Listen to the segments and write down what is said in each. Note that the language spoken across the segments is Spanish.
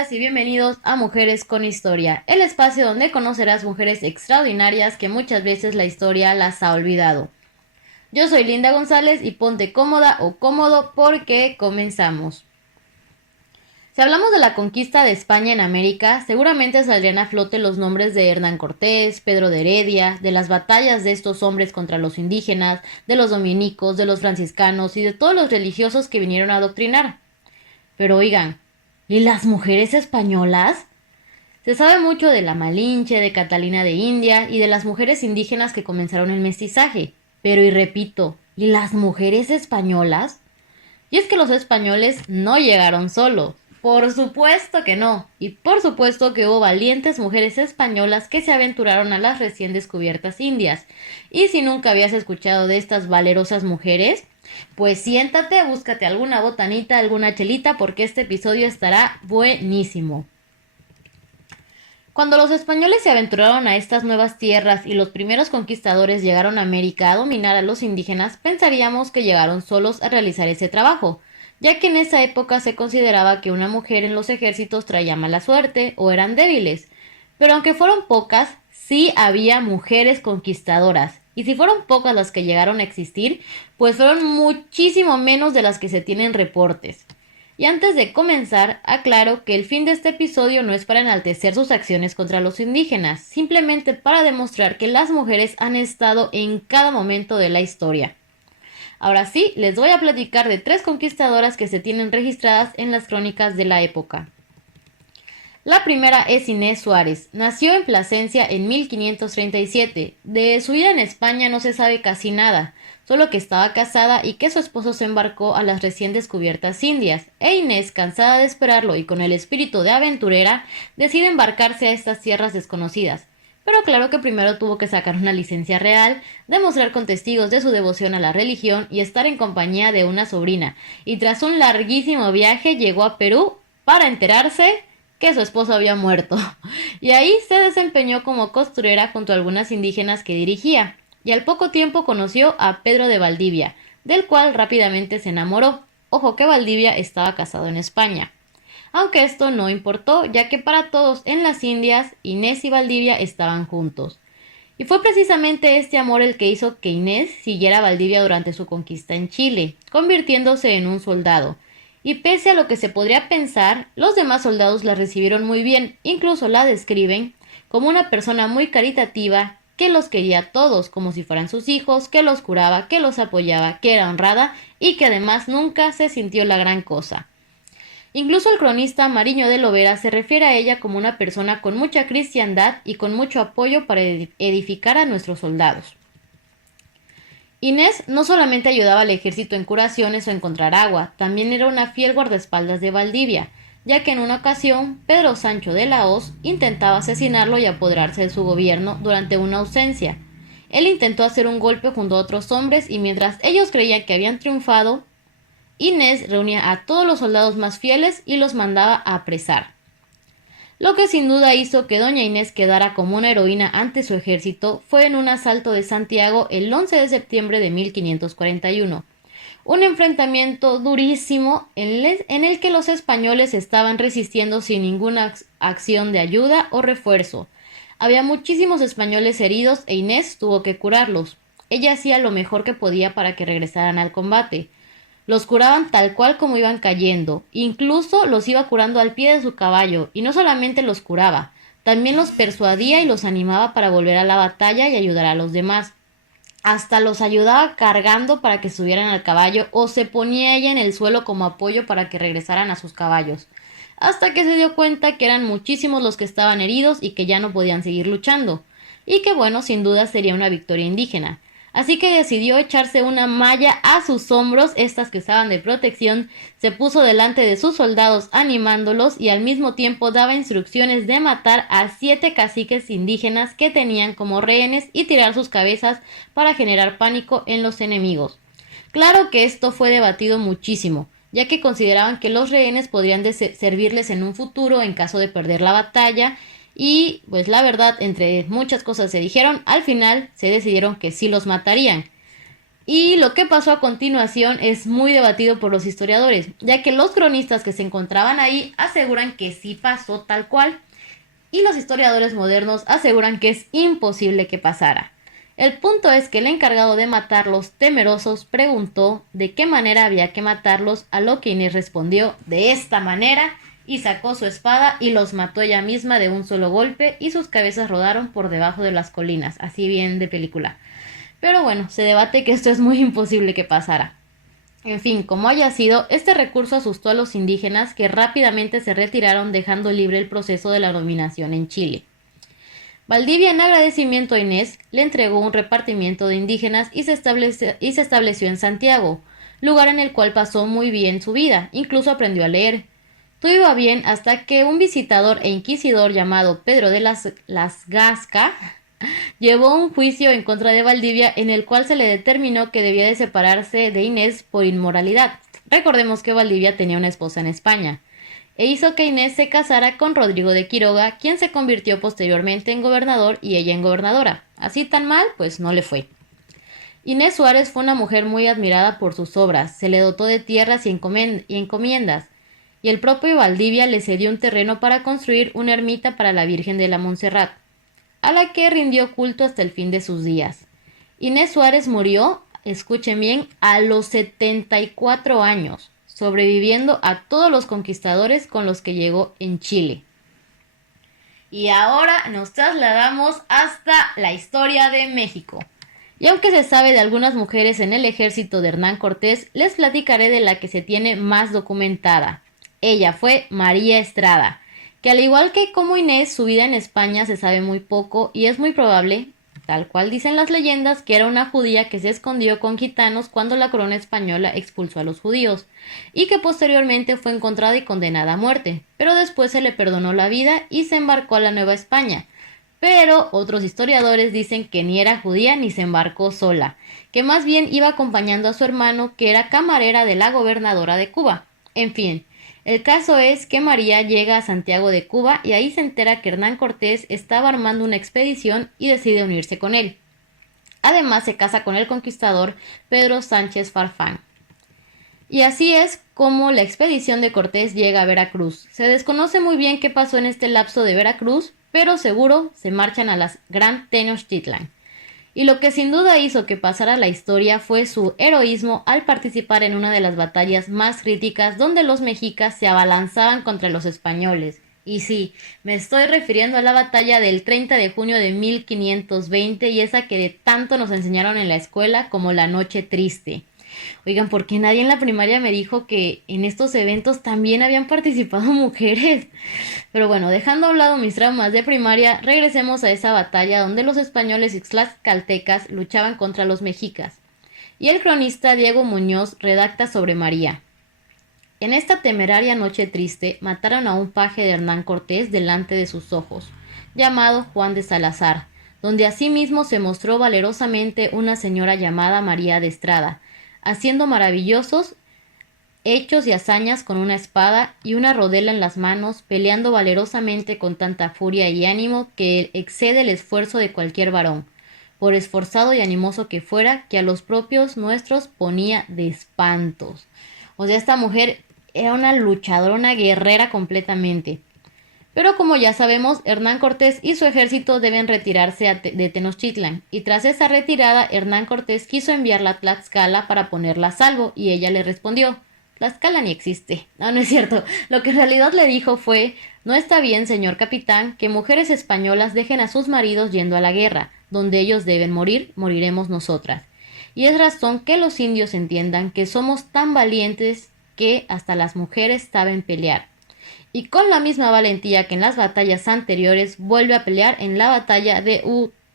bienvenidas y bienvenidos a Mujeres con Historia, el espacio donde conocerás mujeres extraordinarias que muchas veces la historia las ha olvidado. Yo soy Linda González y ponte cómoda o cómodo porque comenzamos. Si hablamos de la conquista de España en América, seguramente saldrían a flote los nombres de Hernán Cortés, Pedro de Heredia, de las batallas de estos hombres contra los indígenas, de los dominicos, de los franciscanos y de todos los religiosos que vinieron a adoctrinar. Pero oigan, ¿y las mujeres españolas? Se sabe mucho de la Malinche, de Catalina de India y de las mujeres indígenas que comenzaron el mestizaje. Pero, y repito, ¿y las mujeres españolas? Y es que los españoles no llegaron solos. Por supuesto que no. Y por supuesto que hubo valientes mujeres españolas que se aventuraron a las recién descubiertas Indias. Y si nunca habías escuchado de estas valerosas mujeres, pues siéntate, búscate alguna botanita, alguna chelita, porque este episodio estará buenísimo. Cuando los españoles se aventuraron a estas nuevas tierras y los primeros conquistadores llegaron a América a dominar a los indígenas, pensaríamos que llegaron solos a realizar ese trabajo, ya que en esa época se consideraba que una mujer en los ejércitos traía mala suerte o eran débiles. Pero aunque fueron pocas, sí había mujeres conquistadoras. Y si fueron pocas las que llegaron a existir, pues fueron muchísimo menos de las que se tienen reportes. Y antes de comenzar, aclaro que el fin de este episodio no es para enaltecer sus acciones contra los indígenas, simplemente para demostrar que las mujeres han estado en cada momento de la historia. Ahora sí, les voy a platicar de 3 conquistadoras que se tienen registradas en las crónicas de la época. La primera es Inés Suárez. Nació en Plasencia en 1537. De su vida en España no se sabe casi nada, solo que estaba casada y que su esposo se embarcó a las recién descubiertas Indias, e Inés, cansada de esperarlo y con el espíritu de aventurera, decide embarcarse a estas tierras desconocidas. Pero claro que primero tuvo que sacar una licencia real, demostrar con testigos de su devoción a la religión y estar en compañía de una sobrina, y tras un larguísimo viaje llegó a Perú para enterarse que su esposo había muerto. Y ahí se desempeñó como costurera junto a algunas indígenas que dirigía, y al poco tiempo conoció a Pedro de Valdivia, del cual rápidamente se enamoró. Ojo que Valdivia estaba casado en España. Aunque esto no importó, ya que para todos en las Indias, Inés y Valdivia estaban juntos. Y fue precisamente este amor el que hizo que Inés siguiera a Valdivia durante su conquista en Chile, convirtiéndose en un soldado. Y pese a lo que se podría pensar, los demás soldados la recibieron muy bien, incluso la describen como una persona muy caritativa, que los quería a todos como si fueran sus hijos, que los curaba, que los apoyaba, que era honrada y que además nunca se sintió la gran cosa. Incluso el cronista Mariño de Lovera se refiere a ella como una persona con mucha cristiandad y con mucho apoyo para edificar a nuestros soldados. Inés no solamente ayudaba al ejército en curaciones o encontrar agua, también era una fiel guardaespaldas de Valdivia, ya que en una ocasión Pedro Sancho de la Hoz intentaba asesinarlo y apoderarse de su gobierno durante una ausencia. Él intentó hacer un golpe junto a otros hombres y mientras ellos creían que habían triunfado, Inés reunía a todos los soldados más fieles y los mandaba a apresar. Lo que sin duda hizo que doña Inés quedara como una heroína ante su ejército fue en un asalto de Santiago el 11 de septiembre de 1541. Un enfrentamiento durísimo en el que los españoles estaban resistiendo sin ninguna acción de ayuda o refuerzo. Había muchísimos españoles heridos e Inés tuvo que curarlos. Ella hacía lo mejor que podía para que regresaran al combate. Los curaban tal cual como iban cayendo, incluso los iba curando al pie de su caballo, y no solamente los curaba, también los persuadía y los animaba para volver a la batalla y ayudar a los demás. Hasta los ayudaba cargando para que subieran al caballo o se ponía ella en el suelo como apoyo para que regresaran a sus caballos, hasta que se dio cuenta que eran muchísimos los que estaban heridos y que ya no podían seguir luchando, y que bueno, sin duda sería una victoria indígena. Así que decidió echarse una malla a sus hombros, estas que usaban de protección, se puso delante de sus soldados animándolos y al mismo tiempo daba instrucciones de matar a 7 caciques indígenas que tenían como rehenes y tirar sus cabezas para generar pánico en los enemigos. Claro que esto fue debatido muchísimo, ya que consideraban que los rehenes podrían servirles en un futuro en caso de perder la batalla. Y pues la verdad, entre muchas cosas se dijeron, al final se decidieron que sí los matarían. Y lo que pasó a continuación es muy debatido por los historiadores, ya que los cronistas que se encontraban ahí aseguran que sí pasó tal cual, y los historiadores modernos aseguran que es imposible que pasara. El punto es que el encargado de matarlos, temerosos, preguntó de qué manera había que matarlos, a lo que Inés respondió de esta manera, y sacó su espada y los mató ella misma de un solo golpe, y sus cabezas rodaron por debajo de las colinas, así bien de película. Pero bueno, se debate que esto es muy imposible que pasara. En fin, como haya sido, este recurso asustó a los indígenas, que rápidamente se retiraron, dejando libre el proceso de la dominación en Chile. Valdivia, en agradecimiento a Inés, le entregó un repartimiento de indígenas y se estableció en Santiago, lugar en el cual pasó muy bien su vida, incluso aprendió a leer. Todo iba bien hasta que un visitador e inquisidor llamado Pedro de las Gasca llevó un juicio en contra de Valdivia, en el cual se le determinó que debía de separarse de Inés por inmoralidad. Recordemos que Valdivia tenía una esposa en España, e hizo que Inés se casara con Rodrigo de Quiroga, quien se convirtió posteriormente en gobernador y ella en gobernadora. Así tan mal, pues no le fue. Inés Suárez fue una mujer muy admirada por sus obras, se le dotó de tierras y encomiendas, y el propio Valdivia le cedió un terreno para construir una ermita para la Virgen de la Montserrat, a la que rindió culto hasta el fin de sus días. Inés Suárez murió, escuchen bien, a los 74 años, sobreviviendo a todos los conquistadores con los que llegó en Chile. Y ahora nos trasladamos hasta la historia de México. Y aunque se sabe de algunas mujeres en el ejército de Hernán Cortés, les platicaré de la que se tiene más documentada. Ella fue María Estrada, que al igual que como Inés, su vida en España se sabe muy poco y es muy probable, tal cual dicen las leyendas, que era una judía que se escondió con gitanos cuando la corona española expulsó a los judíos, y que posteriormente fue encontrada y condenada a muerte, pero después se le perdonó la vida y se embarcó a la Nueva España. Pero otros historiadores dicen que ni era judía ni se embarcó sola, que más bien iba acompañando a su hermano, que era camarera de la gobernadora de Cuba. En fin, el caso es que María llega a Santiago de Cuba y ahí se entera que Hernán Cortés estaba armando una expedición y decide unirse con él. Además se casa con el conquistador Pedro Sánchez Farfán. Y así es como la expedición de Cortés llega a Veracruz. Se desconoce muy bien qué pasó en este lapso de Veracruz, pero seguro se marchan a la Gran Tenochtitlan. Y lo que sin duda hizo que pasara la historia fue su heroísmo al participar en una de las batallas más críticas, donde los mexicas se abalanzaban contra los españoles. Y sí, me estoy refiriendo a la batalla del 30 de junio de 1520, y esa que de tanto nos enseñaron en la escuela como la Noche Triste. Oigan, ¿por qué nadie en la primaria me dijo que en estos eventos también habían participado mujeres? Pero bueno, dejando a un lado mis traumas de primaria, regresemos a esa batalla donde los españoles y tlaxcaltecas luchaban contra los mexicas. Y el cronista Diego Muñoz redacta sobre María. En esta temeraria noche triste mataron a un paje de Hernán Cortés delante de sus ojos, llamado Juan de Salazar, donde asimismo se mostró valerosamente una señora llamada María de Estrada, haciendo maravillosos hechos y hazañas con una espada y una rodela en las manos, peleando valerosamente con tanta furia y ánimo que excede el esfuerzo de cualquier varón, por esforzado y animoso que fuera, que a los propios nuestros ponía de espantos. O sea, esta mujer era una luchadora, una guerrera completamente. Pero como ya sabemos, Hernán Cortés y su ejército deben retirarse de Tenochtitlan, y tras esa retirada, Hernán Cortés quiso enviarla a Tlaxcala para ponerla a salvo, y ella le respondió: Tlaxcala ni existe. No, no es cierto. Lo que en realidad le dijo fue: no está bien, señor capitán, que mujeres españolas dejen a sus maridos yendo a la guerra. Donde ellos deben morir, moriremos nosotras. Y es razón que los indios entiendan que somos tan valientes que hasta las mujeres saben pelear. Y con la misma valentía que en las batallas anteriores, vuelve a pelear en la batalla de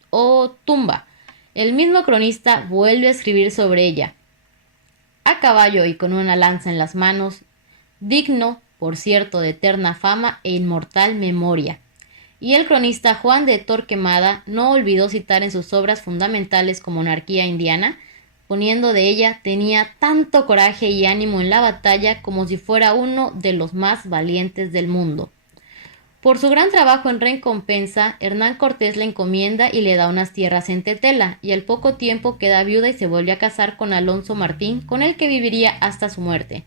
Otumba. El mismo cronista vuelve a escribir sobre ella: a caballo y con una lanza en las manos, digno, por cierto, de eterna fama e inmortal memoria. Y el cronista Juan de Torquemada no olvidó citar en sus obras fundamentales como Monarquía Indiana, poniendo de ella: tenía tanto coraje y ánimo en la batalla como si fuera uno de los más valientes del mundo. Por su gran trabajo en recompensa, Hernán Cortés le encomienda y le da unas tierras en Tetela, y al poco tiempo queda viuda y se vuelve a casar con Alonso Martín, con el que viviría hasta su muerte.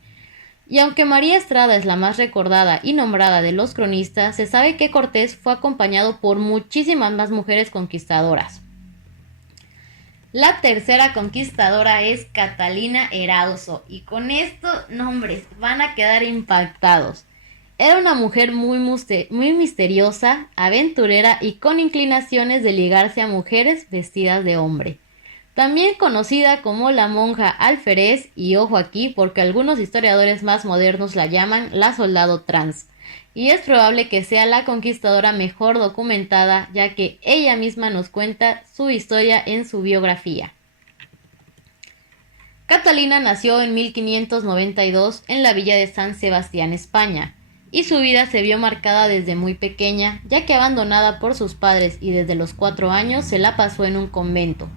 Y aunque María Estrada es la más recordada y nombrada de los cronistas, se sabe que Cortés fue acompañado por muchísimas más mujeres conquistadoras. La tercera conquistadora es Catalina Erauso, y con estos nombres van a quedar impactados. Era una mujer muy misteriosa, aventurera y con inclinaciones de ligarse a mujeres vestidas de hombre. También conocida como la monja alférez, y ojo aquí porque algunos historiadores más modernos la llaman la soldado trans, y es probable que sea la conquistadora mejor documentada, ya que ella misma nos cuenta su historia en su biografía. Catalina nació en 1592 en la villa de San Sebastián, España, y su vida se vio marcada desde muy pequeña, ya que abandonada por sus padres y desde los 4 años se la pasó en un convento,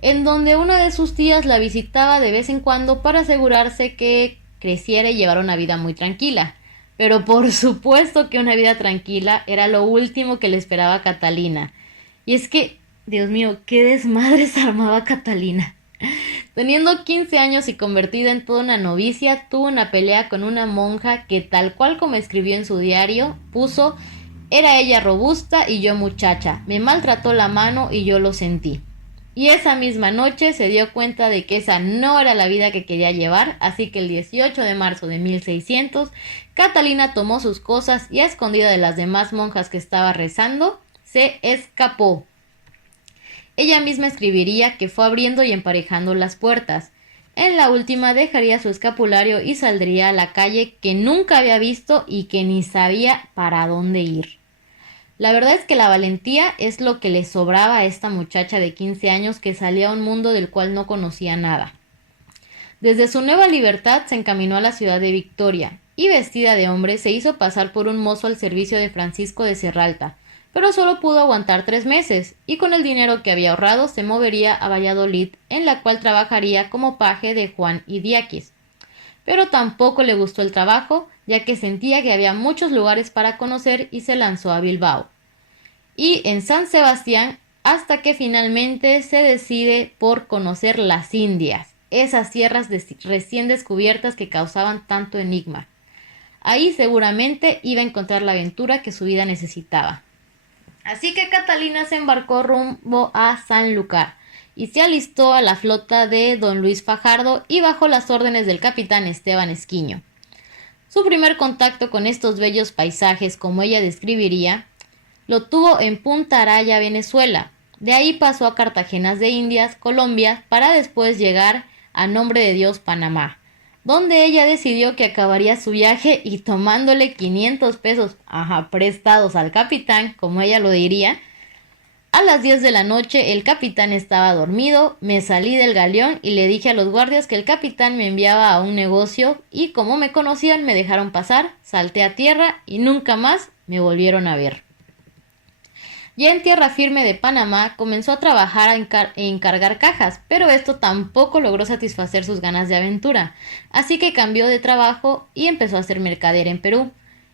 en donde una de sus tías la visitaba de vez en cuando para asegurarse que creciera y llevara una vida muy tranquila. Pero por supuesto que una vida tranquila era lo último que le esperaba a Catalina. Y es que, Dios mío, qué desmadre se armaba Catalina. Teniendo 15 años y convertida en toda una novicia, tuvo una pelea con una monja que, tal cual como escribió en su diario, puso: era ella robusta y yo muchacha, me maltrató la mano y yo lo sentí. Y esa misma noche se dio cuenta de que esa no era la vida que quería llevar, así que el 18 de marzo de 1600, Catalina tomó sus cosas y, a escondida de las demás monjas que estaba rezando, se escapó. Ella misma escribiría que fue abriendo y emparejando las puertas. En la última dejaría su escapulario y saldría a la calle que nunca había visto y que ni sabía para dónde ir. La verdad es que la valentía es lo que le sobraba a esta muchacha de 15 años que salía a un mundo del cual no conocía nada. Desde su nueva libertad se encaminó a la ciudad de Victoria y, vestida de hombre, se hizo pasar por un mozo al servicio de Francisco de Serralta, pero solo pudo aguantar 3 meses y con el dinero que había ahorrado se movería a Valladolid, en la cual trabajaría como paje de Juan Idiáquez. Pero tampoco le gustó el trabajo, ya que sentía que había muchos lugares para conocer y se lanzó a Bilbao y en San Sebastián, hasta que finalmente se decide por conocer las Indias, esas tierras recién descubiertas que causaban tanto enigma. Ahí seguramente iba a encontrar la aventura que su vida necesitaba. Así que Catalina se embarcó rumbo a Sanlúcar y se alistó a la flota de don Luis Fajardo y bajo las órdenes del capitán Esteban Esquiño. Su primer contacto con estos bellos paisajes, como ella describiría, lo tuvo en Punta Araya, Venezuela. De ahí pasó a Cartagenas de Indias, Colombia, para después llegar a Nombre de Dios, Panamá, donde ella decidió que acabaría su viaje y, tomándole 500 pesos prestados al capitán, como ella lo diría, a las 10 de la noche el capitán estaba dormido, me salí del galeón y le dije a los guardias que el capitán me enviaba a un negocio y, como me conocían, me dejaron pasar, salté a tierra y nunca más me volvieron a ver. Ya en tierra firme de Panamá comenzó a trabajar en cargar cajas, pero esto tampoco logró satisfacer sus ganas de aventura, así que cambió de trabajo y empezó a ser mercader en Perú.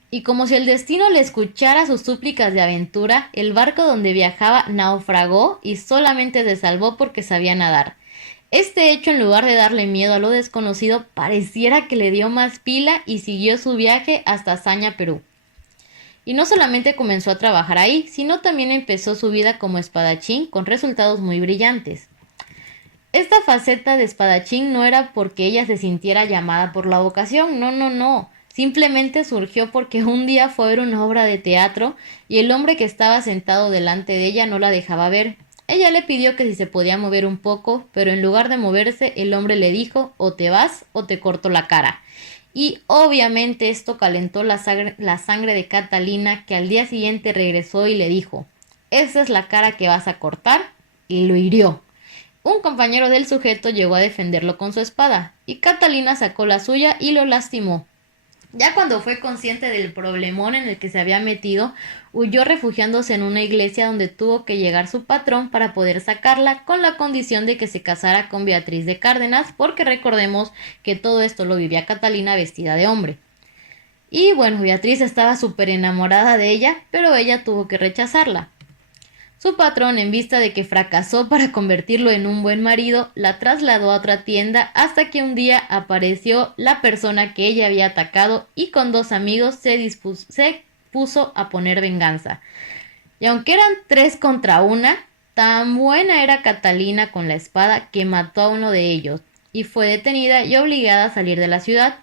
Y como si el destino le escuchara sus súplicas de aventura, el barco donde viajaba naufragó y solamente se salvó porque sabía nadar. Este hecho, en lugar de darle miedo a lo desconocido, pareciera que le dio más pila y siguió su viaje hasta Hazaña, Perú. Y no solamente comenzó a trabajar ahí, sino también empezó su vida como espadachín con resultados muy brillantes. Esta faceta de espadachín no era porque ella se sintiera llamada por la vocación, no. Simplemente surgió porque un día fue a ver una obra de teatro y el hombre que estaba sentado delante de ella no la dejaba ver. Ella le pidió que si se podía mover un poco, pero en lugar de moverse, el hombre le dijo: o te vas o te corto la cara. Y obviamente esto calentó la sangre de Catalina, que al día siguiente regresó y le dijo: esa es la cara que vas a cortar, y lo hirió. Un compañero del sujeto llegó a defenderlo con su espada, y Catalina sacó la suya y lo lastimó. Ya cuando fue consciente del problemón en el que se había metido, huyó refugiándose en una iglesia donde tuvo que llegar su patrón para poder sacarla, con la condición de que se casara con Beatriz de Cárdenas, porque recordemos que todo esto lo vivía Catalina vestida de hombre. Y bueno, Beatriz estaba súper enamorada de ella, pero ella tuvo que rechazarla. Su patrón, en vista de que fracasó para convertirlo en un buen marido, la trasladó a otra tienda hasta que un día apareció la persona que ella había atacado y con 2 amigos se puso a poner venganza. Y aunque eran 3 contra 1, tan buena era Catalina con la espada que mató a uno de ellos y fue detenida y obligada a salir de la ciudad.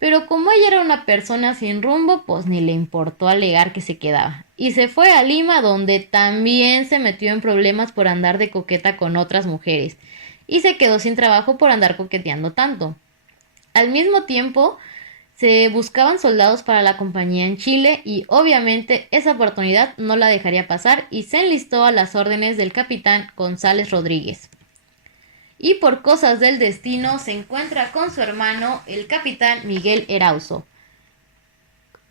Pero como ella era una persona sin rumbo, pues ni le importó alegar que se quedaba. Y se fue a Lima, donde también se metió en problemas por andar de coqueta con otras mujeres. Y se quedó sin trabajo por andar coqueteando tanto. Al mismo tiempo, se buscaban soldados para la compañía en Chile y obviamente esa oportunidad no la dejaría pasar y se enlistó a las órdenes del capitán González Rodríguez. Y por cosas del destino se encuentra con su hermano, el capitán Miguel Erauso,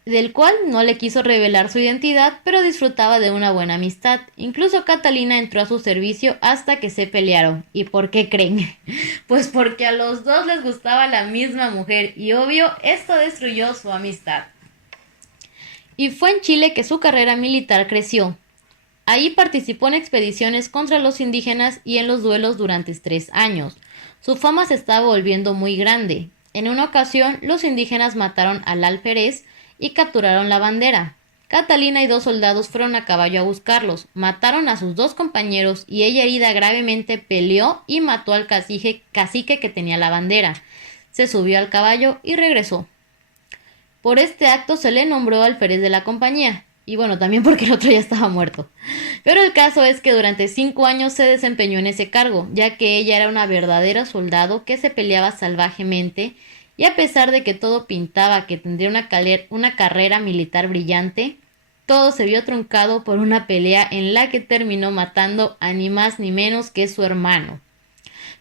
del cual no le quiso revelar su identidad, pero disfrutaba de una buena amistad. Incluso Catalina entró a su servicio hasta que se pelearon. ¿Y por qué creen? Pues porque a los dos les gustaba la misma mujer y obvio esto destruyó su amistad. Y fue en Chile que su carrera militar creció. Ahí participó en expediciones contra los indígenas y en los duelos durante 3 años. Su fama se estaba volviendo muy grande. En una ocasión, los indígenas mataron al alférez y capturaron la bandera. Catalina y 2 soldados fueron a caballo a buscarlos, mataron a sus 2 compañeros y ella, herida gravemente, peleó y mató al cacique que tenía la bandera. Se subió al caballo y regresó. Por este acto se le nombró alférez de la compañía. Y bueno, también porque el otro ya estaba muerto. Pero el caso es que durante 5 años se desempeñó en ese cargo, ya que ella era una verdadera soldado que se peleaba salvajemente y a pesar de que todo pintaba que tendría una carrera militar brillante, todo se vio truncado por una pelea en la que terminó matando a ni más ni menos que su hermano.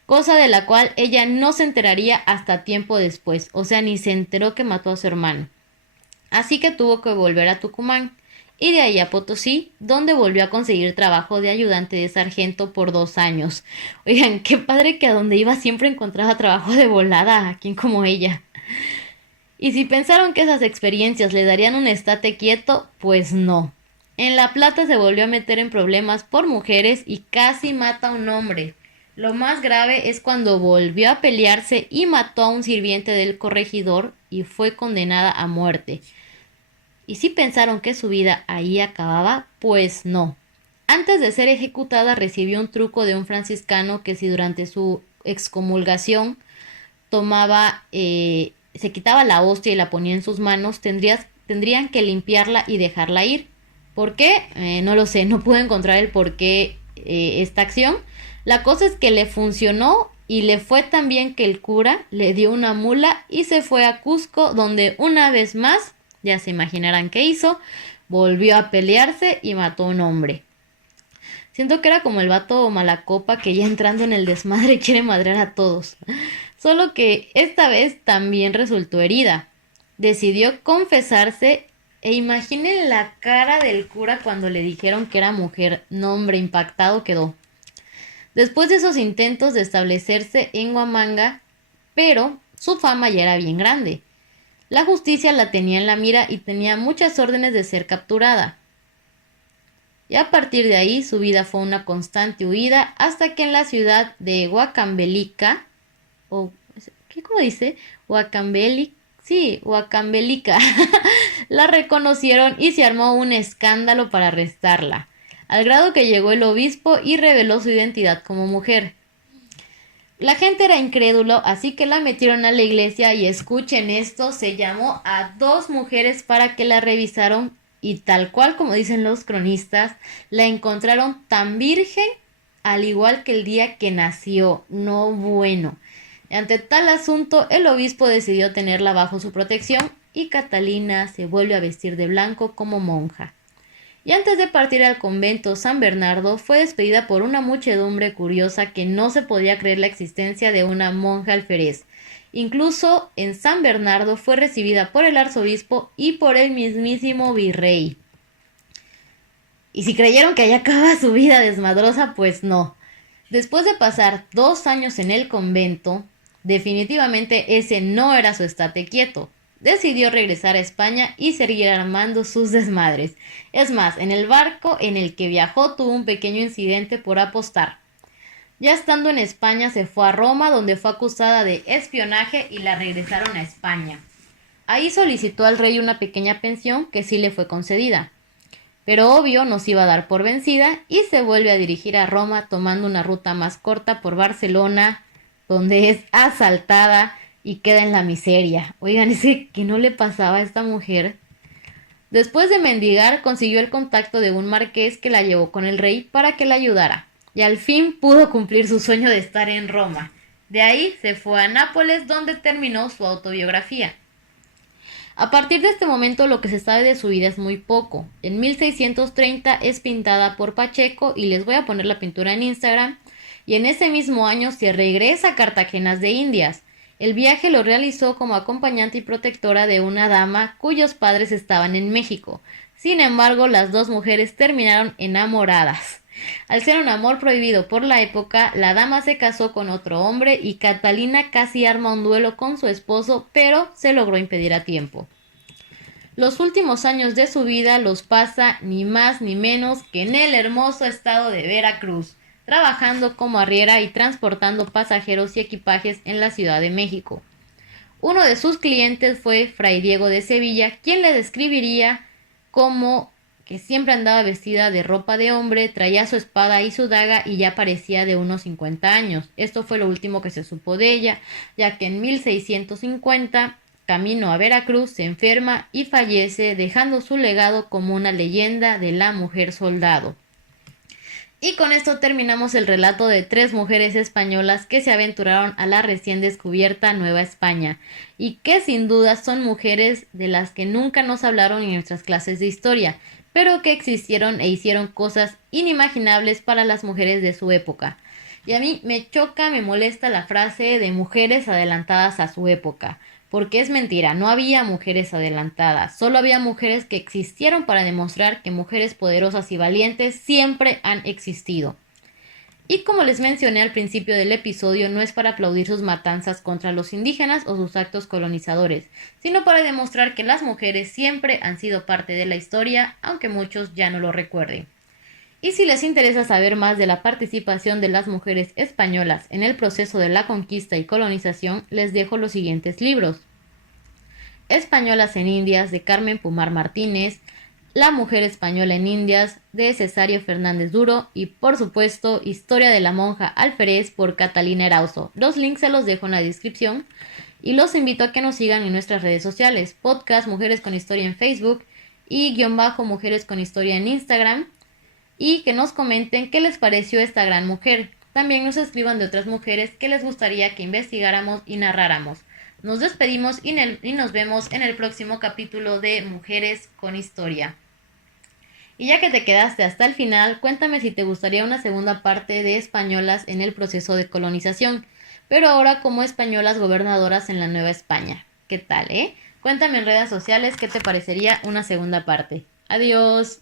Cosa de la cual ella no se enteraría hasta tiempo después, o sea, ni se enteró que mató a su hermano. Así que tuvo que volver a Tucumán y de ahí a Potosí, donde volvió a conseguir trabajo de ayudante de sargento por 2 años. Oigan, qué padre que a donde iba siempre encontraba trabajo de volada, a quien como ella. Y si pensaron que esas experiencias le darían un estate quieto, pues no. En La Plata se volvió a meter en problemas por mujeres y casi mata a un hombre. Lo más grave es cuando volvió a pelearse y mató a un sirviente del corregidor y fue condenada a muerte. ¿Y si pensaron que su vida ahí acababa? Pues no. Antes de ser ejecutada recibió un truco de un franciscano que si durante su excomulgación se quitaba la hostia y la ponía en sus manos, tendrían que limpiarla y dejarla ir. ¿Por qué? No lo sé, no pude encontrar el por qué esta acción. La cosa es que le funcionó y le fue tan bien que el cura le dio una mula y se fue a Cusco, donde una vez más, ya se imaginarán qué hizo, volvió a pelearse y mató a un hombre. Siento que era como el vato malacopa que ya entrando en el desmadre quiere madrear a todos. Solo que esta vez también resultó herida. Decidió confesarse e imaginen la cara del cura cuando le dijeron que era mujer. No, hombre, impactado quedó. Después de esos intentos de establecerse en Huamanga, pero su fama ya era bien grande. La justicia la tenía en la mira y tenía muchas órdenes de ser capturada. Y a partir de ahí su vida fue una constante huida hasta que en la ciudad de Huacambelica, o ¿cómo dice? Huacambelica, la reconocieron y se armó un escándalo para arrestarla, al grado que llegó el obispo y reveló su identidad como mujer. La gente era incrédulo, así que la metieron a la iglesia y escuchen esto, se llamó a 2 mujeres para que la revisaron y tal cual como dicen los cronistas, la encontraron tan virgen al igual que el día que nació. No, bueno. Ante tal asunto, el obispo decidió tenerla bajo su protección y Catalina se vuelve a vestir de blanco como monja. Y antes de partir al convento San Bernardo, fue despedida por una muchedumbre curiosa que no se podía creer la existencia de una monja alférez. Incluso en San Bernardo fue recibida por el arzobispo y por el mismísimo virrey. Y si creyeron que allá acaba su vida desmadrosa, pues no. Después de pasar 2 años en el convento, definitivamente ese no era su estate quieto. decidió regresar a España y seguir armando sus desmadres. Es más, en el barco en el que viajó tuvo un pequeño incidente por apostar. Ya estando en España se fue a Roma, donde fue acusada de espionaje y la regresaron a España. Ahí solicitó al rey una pequeña pensión que sí le fue concedida. Pero obvio no se iba a dar por vencida y se vuelve a dirigir a Roma tomando una ruta más corta por Barcelona, donde es asaltada y queda en la miseria. Oigan, es que no le pasaba a esta mujer. Después de mendigar, consiguió el contacto de un marqués que la llevó con el rey para que la ayudara. Y al fin pudo cumplir su sueño de estar en Roma. De ahí se fue a Nápoles, donde terminó su autobiografía. A partir de este momento lo que se sabe de su vida es muy poco. En 1630 es pintada por Pacheco y les voy a poner la pintura en Instagram. Y en ese mismo año se regresa a Cartagena de Indias. El viaje lo realizó como acompañante y protectora de una dama cuyos padres estaban en México. Sin embargo, las dos mujeres terminaron enamoradas. Al ser un amor prohibido por la época, la dama se casó con otro hombre y Catalina casi arma un duelo con su esposo, pero se logró impedir a tiempo. Los últimos años de su vida los pasa ni más ni menos que en el hermoso estado de Veracruz, trabajando como arriera y transportando pasajeros y equipajes en la Ciudad de México. Uno de sus clientes fue Fray Diego de Sevilla, quien le describiría como que siempre andaba vestida de ropa de hombre, traía su espada y su daga y ya parecía de unos 50 años. Esto fue lo último que se supo de ella, ya que en 1650, camino a Veracruz, se enferma y fallece, dejando su legado como una leyenda de la mujer soldado. Y con esto terminamos el relato de 3 mujeres españolas que se aventuraron a la recién descubierta Nueva España y que sin duda son mujeres de las que nunca nos hablaron en nuestras clases de historia, pero que existieron e hicieron cosas inimaginables para las mujeres de su época. Y a mí me choca, me molesta la frase de mujeres adelantadas a su época, porque es mentira, no había mujeres adelantadas, solo había mujeres que existieron para demostrar que mujeres poderosas y valientes siempre han existido. Y como les mencioné al principio del episodio, no es para aplaudir sus matanzas contra los indígenas o sus actos colonizadores, sino para demostrar que las mujeres siempre han sido parte de la historia, aunque muchos ya no lo recuerden. Y si les interesa saber más de la participación de las mujeres españolas en el proceso de la conquista y colonización, les dejo los siguientes libros: Españolas en Indias, de Carmen Pumar Martínez, La mujer española en Indias, de Cesario Fernández Duro, y por supuesto Historia de la monja alférez, por Catalina Erauso. Los links se los dejo en la descripción y los invito a que nos sigan en nuestras redes sociales: podcast Mujeres con Historia en Facebook y _Mujeres con Historia en Instagram, y que nos comenten qué les pareció esta gran mujer. También nos escriban de otras mujeres que les gustaría que investigáramos y narráramos. Nos despedimos y nos vemos en el próximo capítulo de Mujeres con Historia. Y ya que te quedaste hasta el final, cuéntame si te gustaría una segunda parte de españolas en el proceso de colonización, pero ahora como españolas gobernadoras en la Nueva España. ¿Qué tal, Cuéntame en redes sociales qué te parecería una segunda parte. Adiós.